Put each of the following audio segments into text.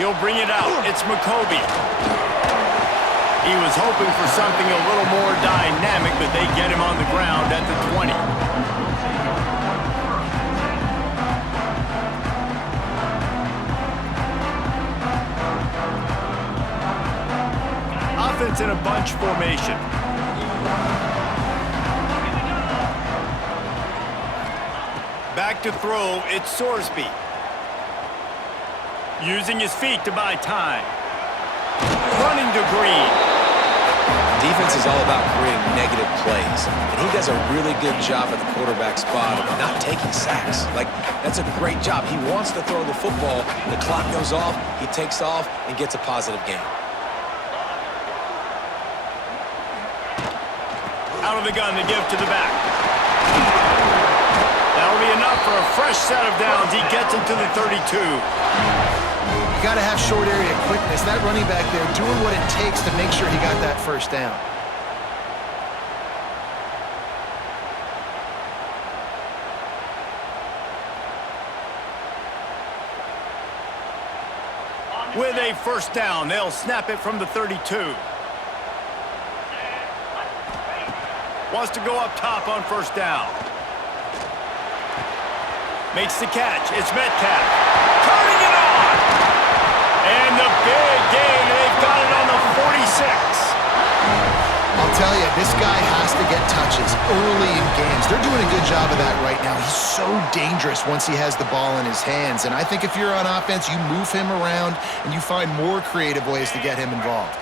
He'll bring it out. It's McCoby. He was hoping for something a little more dynamic, but they get him on the ground at the 20. Offense in a bunch formation. Back to throw, it's Sorsby. Using his feet to buy time. Running to Green. Defense is all about creating negative plays, and he does a really good job at the quarterback spot of not taking sacks. Like, that's a great job. He wants to throw the football. The clock goes off, he takes off, and gets a positive gain. Out of the gun to give to the back. That'll be enough for a fresh set of downs. He gets him to the 32. You got to have short area quickness. That running back there doing what it takes to make sure he got that first down. With a first down, they'll snap it from the 32. Wants to go up top on first down. Makes the catch. It's Metcalf. Turning it on! And the big gain. They've got it on the 46. I'll tell you, this guy has to get touches early in games. They're doing a good job of that right now. He's so dangerous once he has the ball in his hands. And I think if you're on offense, you move him around and you find more creative ways to get him involved.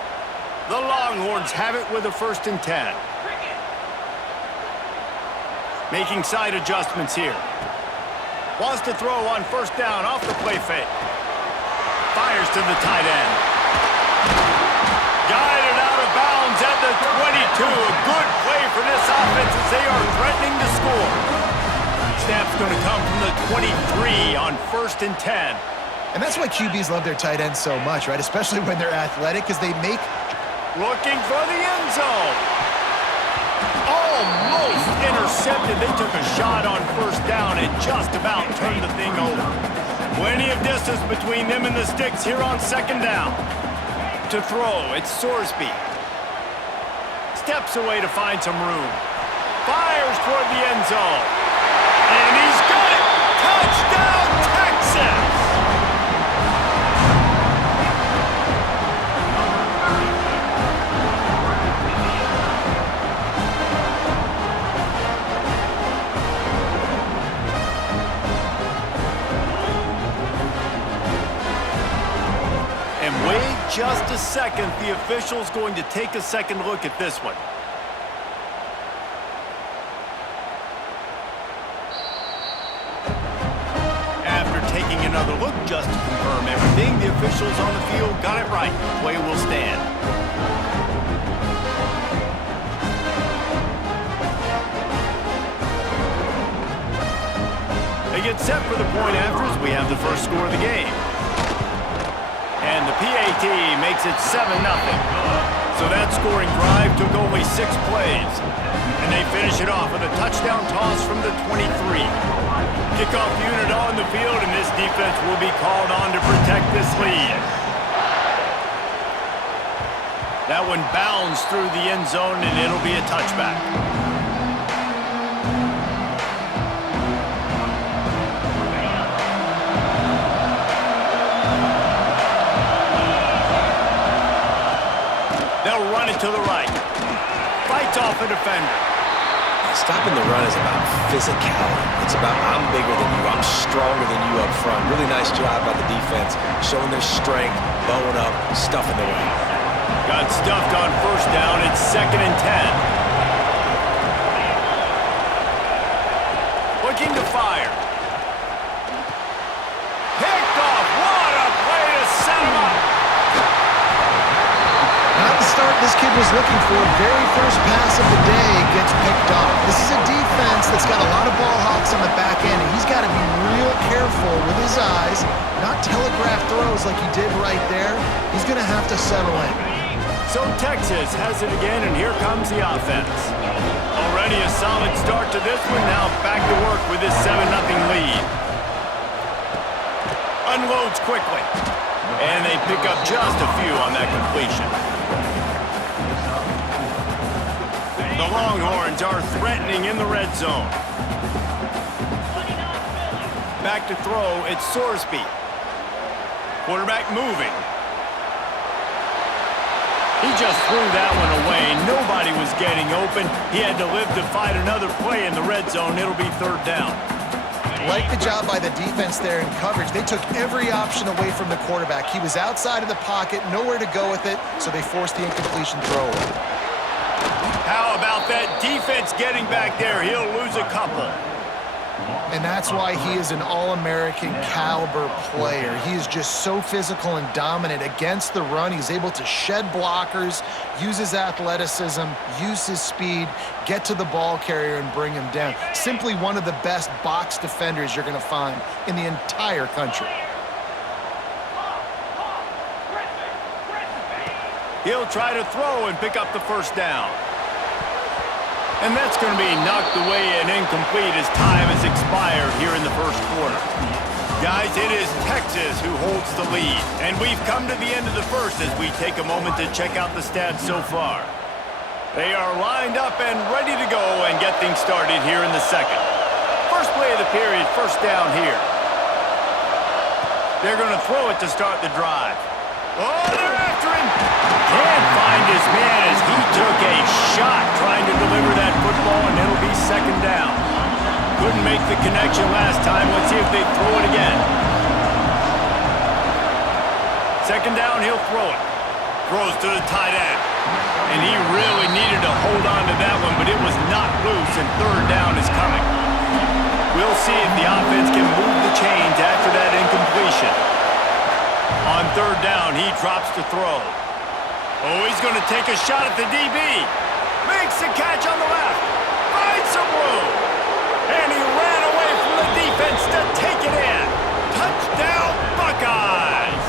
The Longhorns have it with a 1st and 10. Making side adjustments here. Wants to throw on first down off the play fake. Fires to the tight end. Guided out of bounds at the 22. A good play for this offense as they are threatening to score. Snap's going to come from the 23 on 1st and 10. And that's why QBs love their tight ends so much, right? Especially when they're athletic, because they make... Looking for the end zone. Almost intercepted. They took a shot on first down and just about turned the thing over. Plenty of distance between them and the sticks here on 2nd down. To throw, it's Sorsby. Steps away to find some room. Fires toward the end zone. And he's got it! Touchdown, Texas! Wait just a second. The official's going to take a second look at this one. After taking another look just to confirm everything, the officials on the field got it right. Play will stand. They get set for the point after as we have the first score of the game. And the PAT makes it 7-0. So that scoring drive took only 6 plays. And they finish it off with a touchdown toss from the 23. Kickoff unit on the field, and this defense will be called on to protect this lead. That one bounds through the end zone, and it'll be a touchback. They'll run it to the right. Fights off a defender. Stopping the run is about physicality. It's about I'm bigger than you, I'm stronger than you up front. Really nice job by the defense, showing their strength, bowing up, stuffing the way. Got stuffed on first down. It's 2nd and 10. Looking to fire. Picked off. What a play to set him up. Not the start this kid was looking for. Very first pass of the day gets picked off. This is a defense that's got a lot of ball hawks on the back end, and he's got to be real careful with his eyes, not telegraph throws like he did right there. He's going to have to settle in. So Texas has it again, and here comes the offense. Already a solid start to this one. Now back to work with this 7-0 lead. Unloads quickly. And they pick up just a few on that completion. The Longhorns are threatening in the red zone. Back to throw, it's Sorsby. Quarterback moving. He just threw that one away. Nobody was getting open. He had to live to fight another play in the red zone. It'll be third down. Like the job by the defense there in coverage. They took every option away from the quarterback. He was outside of the pocket, nowhere to go with it, so they forced the incompletion throw. How about that defense getting back there? He'll lose a couple. And that's why he is an All-American caliber player. He is just so physical and dominant against the run. He's able to shed blockers, use his athleticism, use his speed, get to the ball carrier and bring him down. Simply one of the best box defenders you're going to find in the entire country. He'll try to throw and pick up the first down. And that's going to be knocked away and incomplete as time has expired here in the first quarter. Guys, it is Texas who holds the lead. And we've come to the end of the first as we take a moment to check out the stats so far. They are lined up and ready to go and get things started here in the second. First play of the period, first down here. They're going to throw it to start the drive. Oh, they're after him. Can't find his man as he took a shot trying to deliver that football, and it'll be second down. Couldn't make the connection last time. Let's see if they throw it again. Second down, he'll throw it. Throws to the tight end. And he really needed to hold on to that one, but it was not loose, and third down is coming. We'll see if the offense can move the chains after that incompletion. On third down, he drops to throw. Oh, he's going to take a shot at the DB. Makes the catch on the left. Finds some room. And he ran away from the defense to take it in. Touchdown, Buckeyes.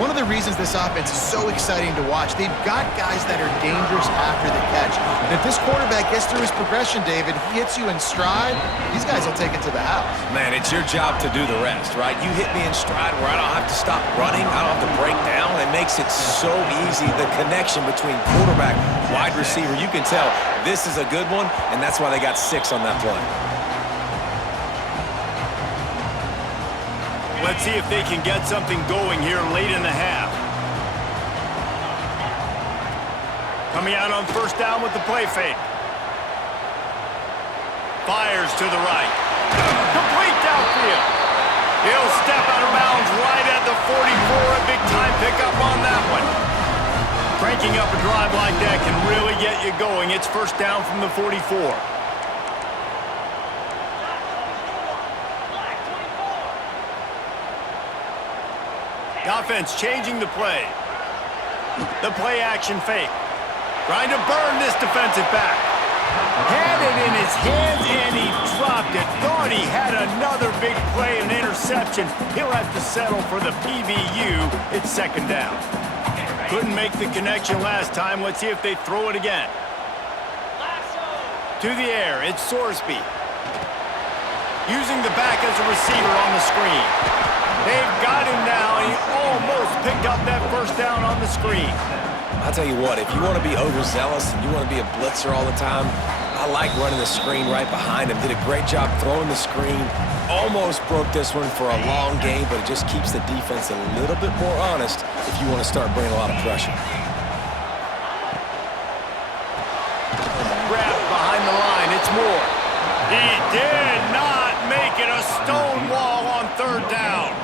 One of the reasons this offense is so exciting to watch, they've got guys that are dangerous after the catch. And if this quarterback gets through his progression, David, he hits you in stride, these guys will take it to the house. Man, it's your job to do the rest, right? You hit me in stride where I don't have to stop running, I don't have to break down. It makes it so easy. The connection between quarterback, wide receiver, you can tell this is a good one, and that's why they got 6 on that play. Let's see if they can get something going here late in the half. Coming out on first down with the play fake. Fires to the right. Complete downfield. He'll step out of bounds right at the 44. A big-time pickup on that one. Cranking up a drive like that can really get you going. It's first down from the 44. The offense changing the play. The play action fake. Trying to burn this defensive back. Had it in his hands and he dropped it. Thought he had another big play, an interception. He'll have to settle for the PBU. It's second down. Couldn't make the connection last time. Let's see if they throw it again. To the air, it's Sorsby. Using the back as a receiver on the screen. They've got him now, and he almost picked up that first down on the screen. I'll tell you what, if you want to be overzealous and you want to be a blitzer all the time, I like running the screen right behind him. Did a great job throwing the screen. Almost broke this one for a long game, but it just keeps the defense a little bit more honest if you want to start bringing a lot of pressure. Grabbed behind the line, it's Moore. He did not make it. A stone wall on third down.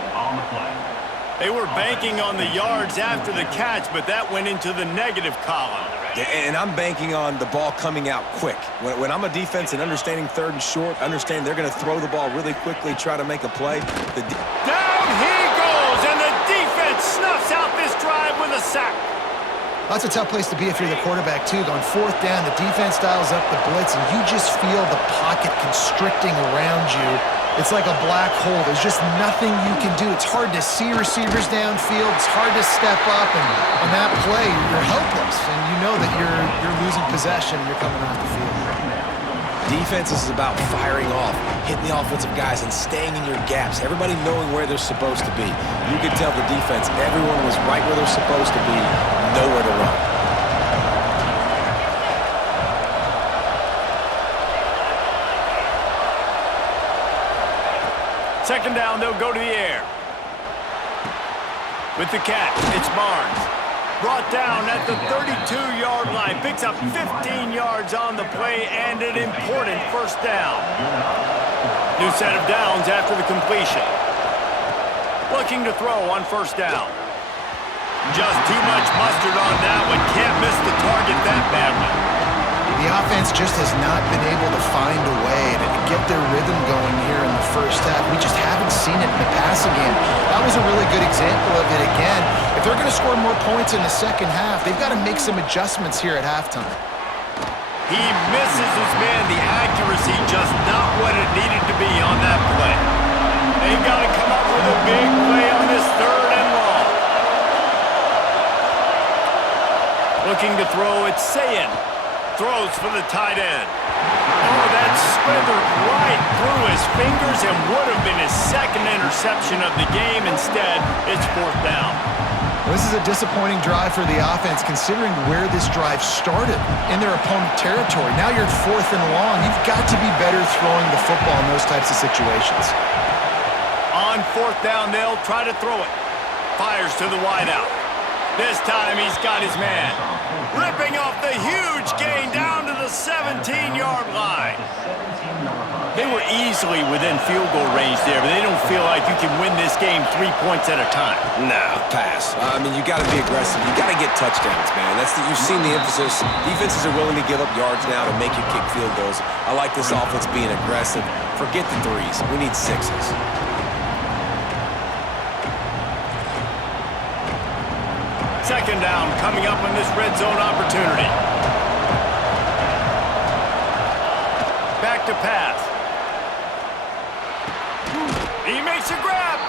They were banking on the yards after the catch, but that went into the negative column. And I'm banking on the ball coming out quick. When I'm a defense and understanding third and short, understand they're going to throw the ball really quickly, try to make a play. Down he goes, and the defense snuffs out this drive with a sack. That's a tough place to be if you're the quarterback, too. On fourth down, the defense dials up the blitz, and you just feel the pocket constricting around you. It's like a black hole. There's just nothing you can do. It's hard to see receivers downfield. It's hard to step up, and on that play, you're helpless, and you know that you're losing possession and you're coming off the field. Defense is about firing off, hitting the offensive guys, and staying in your gaps. Everybody knowing where they're supposed to be. You could tell the defense, everyone was right where they're supposed to be, nowhere to run. Second down, they'll go to the air. With the catch, it's Barnes. Brought down at the 32-yard line. Picks up 15 yards on the play and an important first down. New set of downs after the completion. Looking to throw on first down. Just too much mustard on that one. Can't miss the target that badly. The offense just has not been able to find a way to get their rhythm going here in the first half. We just haven't seen it in the passing game. That was a really good example of it again. If they're going to score more points in the second half, they've got to make some adjustments here at halftime. He misses his man. The accuracy just not what it needed to be on that play. They've got to come up with a big play on this third and long. Looking to throw, it's Sayin. Throws for the tight end. Oh, that slithered right through his fingers and would have been his second interception of the game. Instead, it's fourth down. Well, this is a disappointing drive for the offense considering where this drive started in their opponent territory. Now you're at fourth and long. You've got to be better throwing the football in those types of situations. On fourth down, they'll try to throw it. Fires to the wideout. This time he's got his man. Ripping off the huge gain down to the 17-yard line. They were easily within field goal range there, but they don't feel like you can win this game 3 points at a time. Nah, pass. I mean, you got to be aggressive. You got to get touchdowns, man. You've seen the emphasis. Defenses are willing to give up yards now to make you kick field goals. I like this offense being aggressive. Forget the threes. We need sixes. Second down coming up on this red zone opportunity. Back to pass. He makes a grab.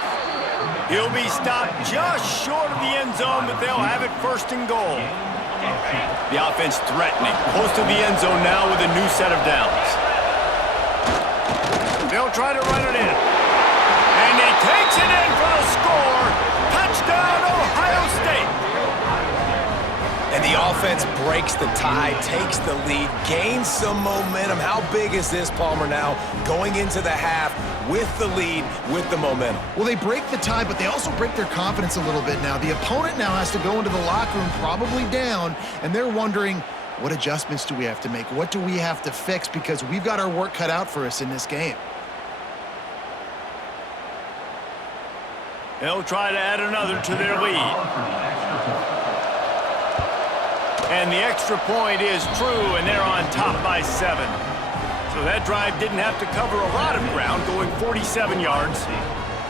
He'll be stopped just short of the end zone, but they'll have it first and goal. The offense threatening. Close to the end zone now with a new set of downs. They'll try to run it in. And he takes it in for the score. Touchdown, Ohio State. And the offense breaks the tie, takes the lead, gains some momentum. How big is this, Palmer, now going into the half with the lead, with the momentum? Well, they break the tie, but they also break their confidence a little bit now. The opponent now has to go into the locker room probably down, and they're wondering, what adjustments do we have to make? What do we have to fix? Because we've got our work cut out for us in this game. They'll try to add another to their lead. And the extra point is true, and they're on top by 7. So that drive didn't have to cover a lot of ground, going 47 yards.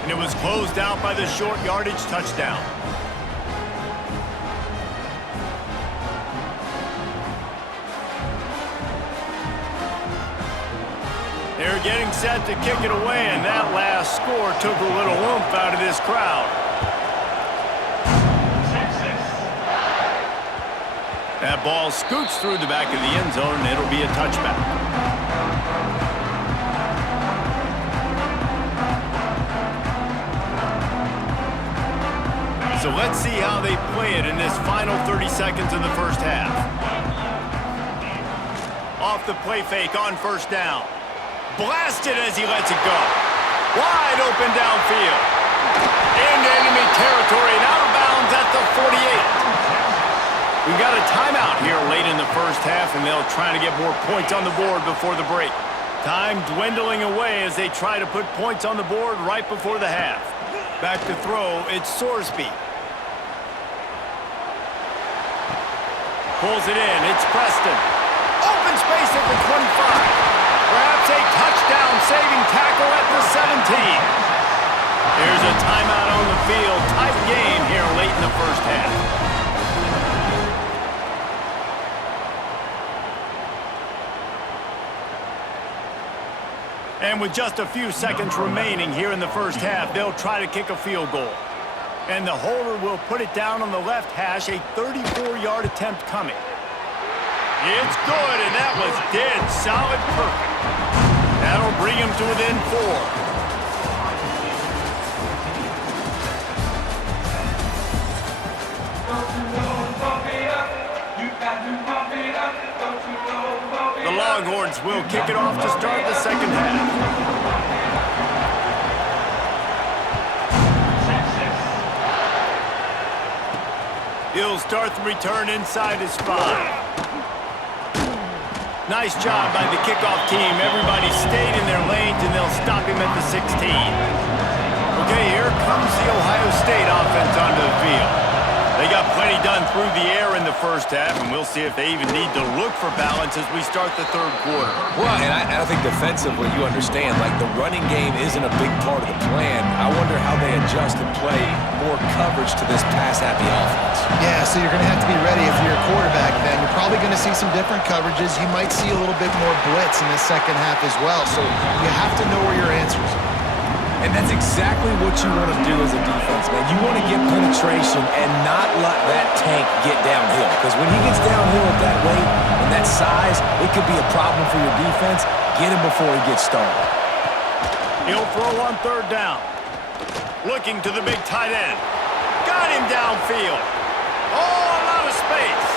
And it was closed out by the short yardage touchdown. They're getting set to kick it away, and that last score took a little oomph out of this crowd. That ball scoots through the back of the end zone, and it'll be a touchback. So let's see how they play it in this final 30 seconds of the first half. Off the play fake on first down. Blasted as he lets it go. Wide open downfield. Into enemy territory and out of bounds at the 48. We've got a timeout here late in the first half, and they'll try to get more points on the board before the break. Time dwindling away as they try to put points on the board right before the half. Back to throw, it's Sorsby. Pulls it in, it's Preston. Open space at the 25. Perhaps a touchdown-saving tackle at the 17. Here's a timeout on the field. Tight game here late in the first half. And with just a few seconds remaining here in the first half, they'll try to kick a field goal. And the holder will put it down on the left hash, a 34-yard attempt coming. It's good, and that was dead solid perfect. That'll bring him to within 4. The Longhorns will kick it off to start the second half. He'll start the return inside his 5. Nice job by the kickoff team. Everybody stayed in their lanes, and they'll stop him at the 16. Okay, here comes the Ohio State offense onto the field. They got plenty done through the air in the first half, and we'll see if they even need to look for balance as we start the third quarter. Well, and I think defensively, you understand, like the running game isn't a big part of the plan. I wonder how they adjust and play more coverage to this pass-happy offense. Yeah, so you're going to have to be ready if you're a quarterback then. You're probably going to see some different coverages. You might see a little bit more blitz in the second half as well, so you have to know where your answers are. And that's exactly what you want to do as a defense, man. You want to get penetration and not let that tank get downhill. Because when he gets downhill at that weight and that size, it could be a problem for your defense. Get him before he gets started. He'll throw on third down. Looking to the big tight end. Got him downfield. Oh, a lot of space.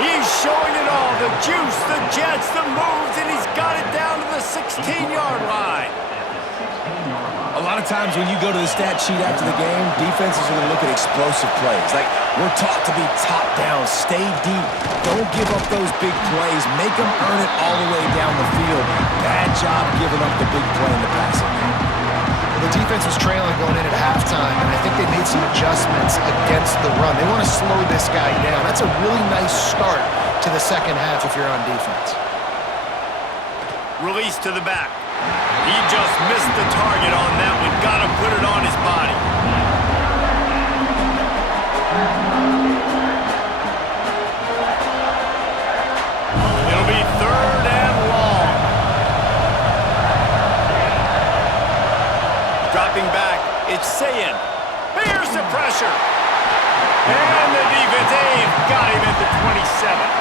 He's showing it all. The juice, the jets, the moves, and he's got it down to the 16-yard line. A lot of times when you go to the stat sheet after the game, defenses are going to look at explosive plays. Like, we're taught to be top down, stay deep, don't give up those big plays, make them earn it all the way down the field. Bad job giving up the big play in the passing game. The defense was trailing going in at halftime, and I think they made some adjustments against the run. They want to slow this guy down. That's a really nice start to the second half if you're on defense. Release to the back. He just missed the target on that one. Got to put it on his body. It'll be third and long. Dropping back, it's Sayin. Here's the pressure. And the defense, they've got him at the 27.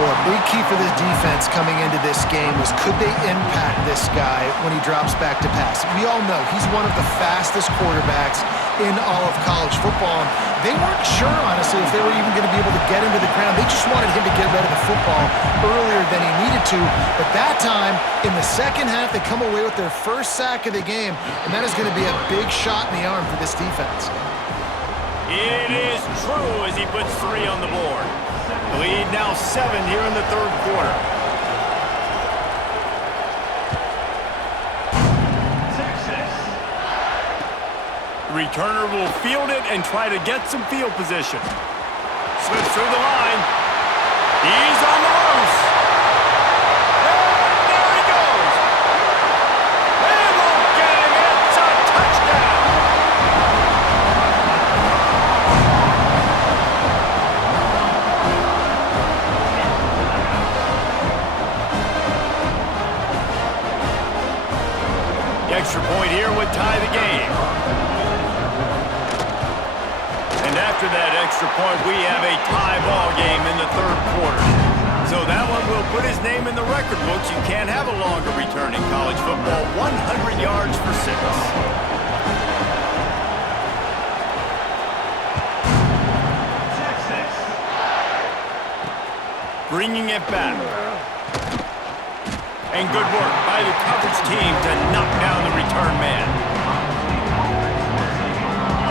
Well, a big key for this defense coming into this game was could they impact this guy when he drops back to pass? We all know he's one of the fastest quarterbacks in all of college football. They weren't sure, honestly, if they were even going to be able to get him to the ground. They just wanted him to get rid of the football earlier than he needed to. But that time, in the second half, they come away with their first sack of the game, and that is going to be a big shot in the arm for this defense. It is true as he puts 3 on the board. The lead now 7 here in the third quarter. The returner will field it and try to get some field position. Slips through the line. He's on the loose. And there he goes. They won't get him. It's a touchdown. The extra point here would tie the game. And after that extra point, we have a tie ball game in the third quarter. So that one will put his name in the record books. You can't have a longer return in college football. 100 yards for 6. Bringing it back. And good work by the coverage team to knock down the return man.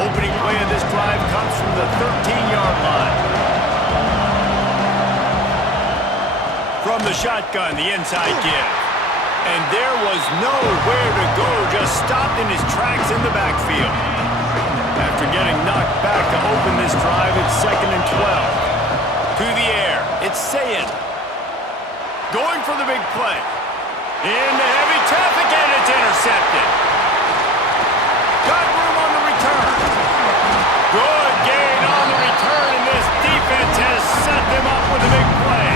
Opening play of this drive comes from the 13-yard line. From the shotgun, the inside give. And there was nowhere to go, just stopped in his tracks in the backfield. After getting knocked back to open this drive, it's 2nd and 12. To the air, it's Sayin. Going for the big play. Into heavy traffic, and it's intercepted. Got room on the return. Good gain on the return, and this defense has set them up with a big play.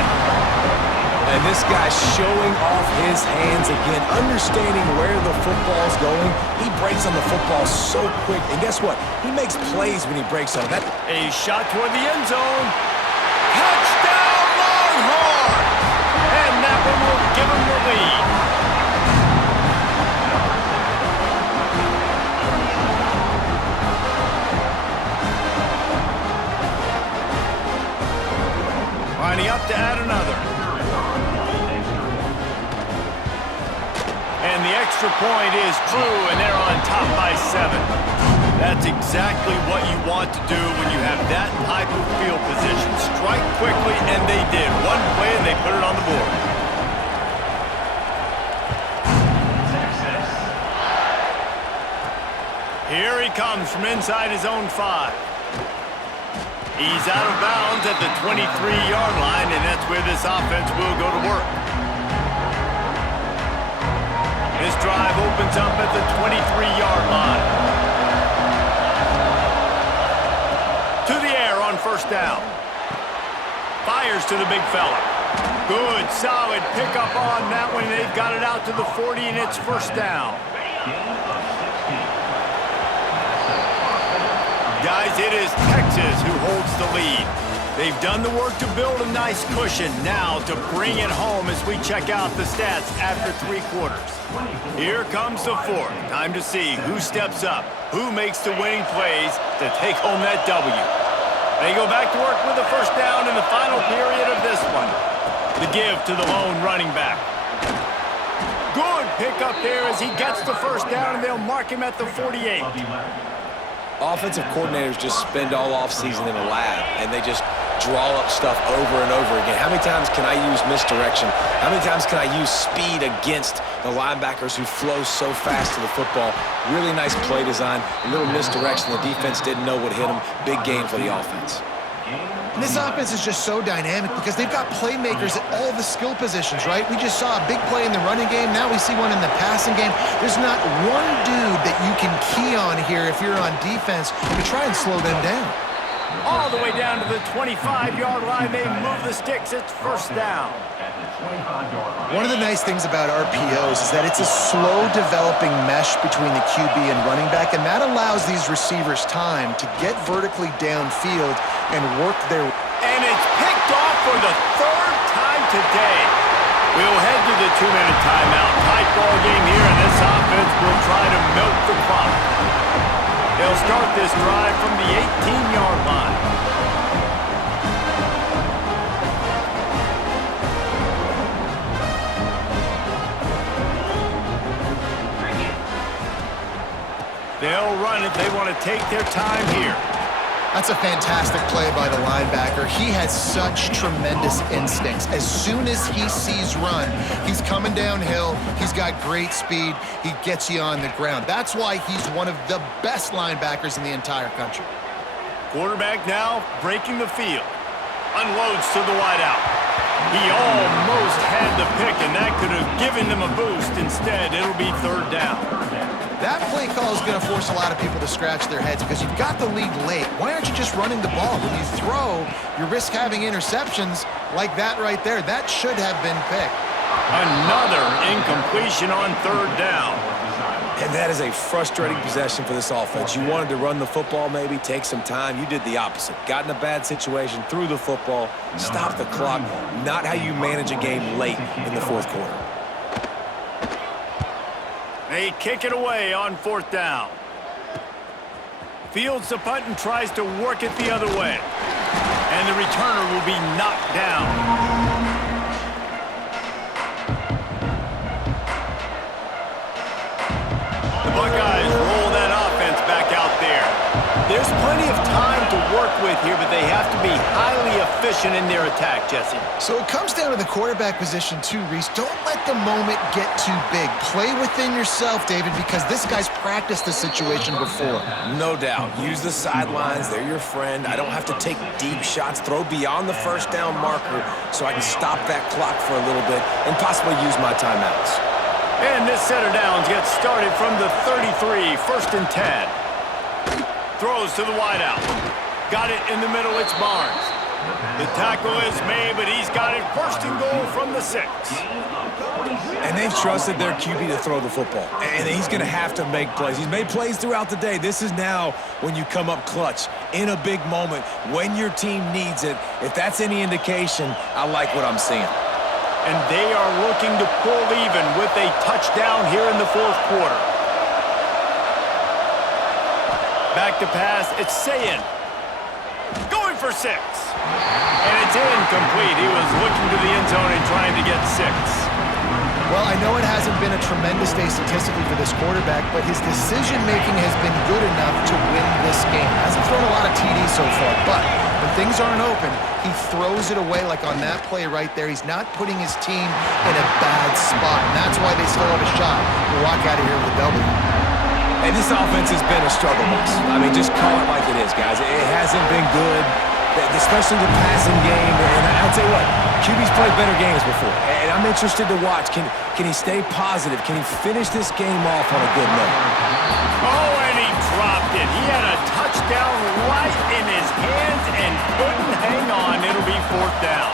And this guy's showing off his hands again, understanding where the football's going. He breaks on the football so quick, and guess what? He makes plays when he breaks on that. A shot toward the end zone. Touchdown, Longhorns! And that one will lead. Lining up to add another. And the extra point is true, and they're on top by 7. That's exactly what you want to do when you have that type of field position. Strike quickly, and they did. One play, and they put it on the board. Here he comes from inside his own 5. He's out of bounds at the 23-yard line, and that's where this offense will go to work. This drive opens up at the 23-yard line. To the air on first down. Fires to the big fella. Good, solid pickup on that one. They've got it out to the 40, and it's first down. Guys, it is Texas who holds the lead. They've done the work to build a nice cushion. Now to bring it home as we check out the stats after 3 quarters. Here comes the 4th. Time to see who steps up, who makes the winning plays to take home that W. They go back to work with the first down in the final period of this one. The give to the lone running back. Good pickup there as he gets the first down, and they'll mark him at the 48. Offensive coordinators just spend all offseason in a lab, and they just draw up stuff over and over again. How many times can I use misdirection? How many times can I use speed against the linebackers who flow so fast to the football? Really nice play design, a little misdirection. The defense didn't know what hit them. Big gain for the offense. And this offense is just so dynamic because they've got playmakers at all the skill positions, right? We just saw a big play in the running game. Now we see one in the passing game. There's not one dude that you can key on here if you're on defense to try and slow them down. All the way down to the 25-yard line. They move the sticks. It's first down. One of the nice things about RPOs is that it's a slow-developing mesh between the QB and running back, and that allows these receivers time to get vertically downfield and work their... And it's picked off for the 3rd time today. We'll head to the 2-minute timeout. Tight ball game here, and this offense will try to milk the clock. They'll start this drive from the 18-yard line. They'll run it. They want to take their time here. That's a fantastic play by the linebacker. He has such tremendous instincts. As soon as he sees run, he's coming downhill. He's got great speed. He gets you on the ground. That's why he's one of the best linebackers in the entire country. Quarterback now breaking the field. Unloads to the wideout. He almost had the pick, and that could have given them a boost. Instead, it'll be 3rd down. That play call is going to force a lot of people to scratch their heads because you've got the lead late. Why aren't you just running the ball? When you throw, you risk having interceptions like that right there. That should have been picked. Another incompletion on 3rd down. And that is a frustrating possession for this offense. You wanted to run the football, maybe take some time. You did the opposite. Got in a bad situation, threw the football, stopped the clock. Not how you manage a game late in the 4th quarter. They kick it away on 4th down. Fields the punt and tries to work it the other way. And the returner will be knocked down. The Buckeyes roll that offense back out there. There's plenty of time to work with here, but they have to be highly efficient in their attack, Jesse. So it comes down to the quarterback position too, Reese. Don't let the moment get too big. Play within yourself, David, because this guy's practiced this situation before. No doubt. Use the sidelines. They're your friend. I don't have to take deep shots. Throw beyond the first down marker so I can stop that clock for a little bit and possibly use my timeouts. And this set of downs gets started from the 33, 1st and 10. Throws to the wideout. Got it in the middle, it's Barnes. The tackle is made, but he's got it 1st and goal from the 6. And they've trusted their QB to throw the football. And he's going to have to make plays. He's made plays throughout the day. This is now when you come up clutch in a big moment when your team needs it. If that's any indication, I like what I'm seeing. and they are looking to pull even with a touchdown here in the fourth quarter. Back to pass, it's Sayin. Going for 6. And it's incomplete. He was looking to the end zone and trying to get 6. Well, I know it hasn't been a tremendous day statistically for this quarterback, but his decision-making has been good enough to win this game. Hasn't thrown a lot of TDs so far, but when things aren't open, he throws it away like on that play right there. He's not putting his team in a bad spot, and that's why they still have a shot to walk out of here with a W. And this offense has been a struggle bus. I mean, just call it like it is, guys. It hasn't been good, especially the passing game. And I'll tell you what, QB's played better games before. And I'm interested to watch. Can he stay positive? Can he finish this game off on a good note? Oh, and he dropped it. He had a touchdown right in his hands and couldn't hang on. It'll be 4th down.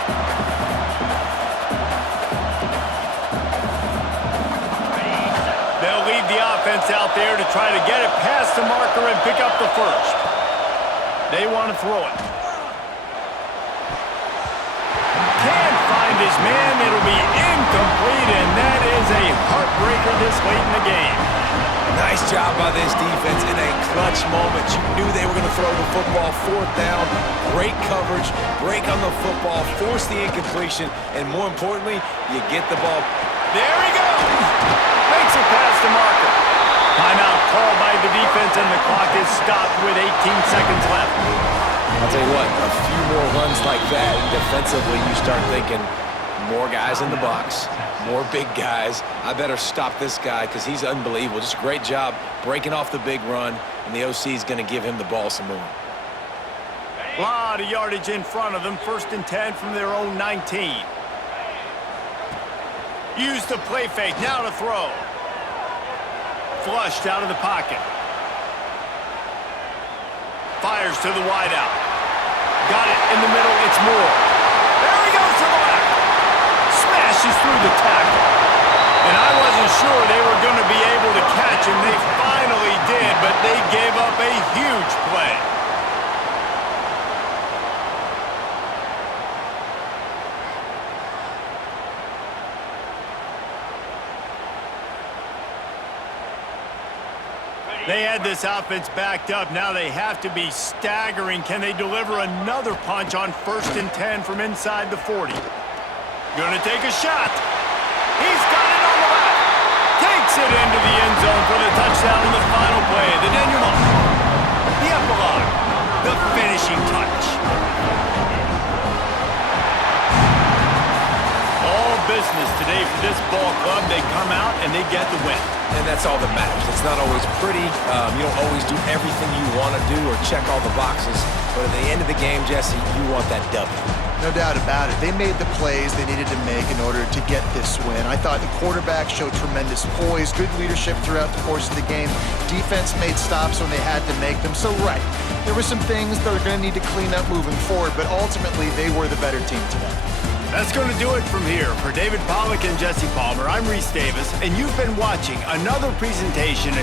They'll leave the offense out there to try to get it past the marker and pick up the first. They want to throw it. Can't find his man. It'll be incomplete, and that is a heartbreaker this late in the game. Nice job by this defense in a clutch moment. You knew they were going to throw the football. 4th down, great coverage, break on the football, force the incompletion, and more importantly, you get the ball. There he goes! Makes it past the marker. Timeout called by the defense, and the clock is stopped with 18 seconds left. I'll tell you what, a few more runs like that, and defensively you start thinking, more guys in the box, more big guys. I better stop this guy because he's unbelievable. Just a great job breaking off the big run, and the OC is going to give him the ball some more. A lot of yardage in front of them. 1st and 10 from their own 19. Use the play fake, now to throw. Flushed out of the pocket. Fires to the wideout. Got it in the middle, it's Moore. There he goes to the left. Smashes through the tackle. And I wasn't sure they were going to be able to catch him. They finally did, but they gave up a huge play. They had this offense backed up. Now they have to be staggering. Can they deliver another punch on 1st and 10 from inside the 40? Gonna take a shot. He's got it on the left. Takes it into the end zone for the touchdown in the final play. The denouement. The epilogue. The finishing touch. All business today for this ball club. They come out and they get the win. And that's all that matters. It's not always pretty. You don't always do everything you want to do or check all the boxes. But at the end of the game, Jesse, you want that W. No doubt about it. They made the plays they needed to make in order to get this win. I thought the quarterback showed tremendous poise, good leadership throughout the course of the game. Defense made stops when they had to make them. So, right, there were some things that are going to need to clean up moving forward, but ultimately they were the better team today. That's going to do it from here. For David Pollack and Jesse Palmer, I'm Reese Davis, and you've been watching another presentation of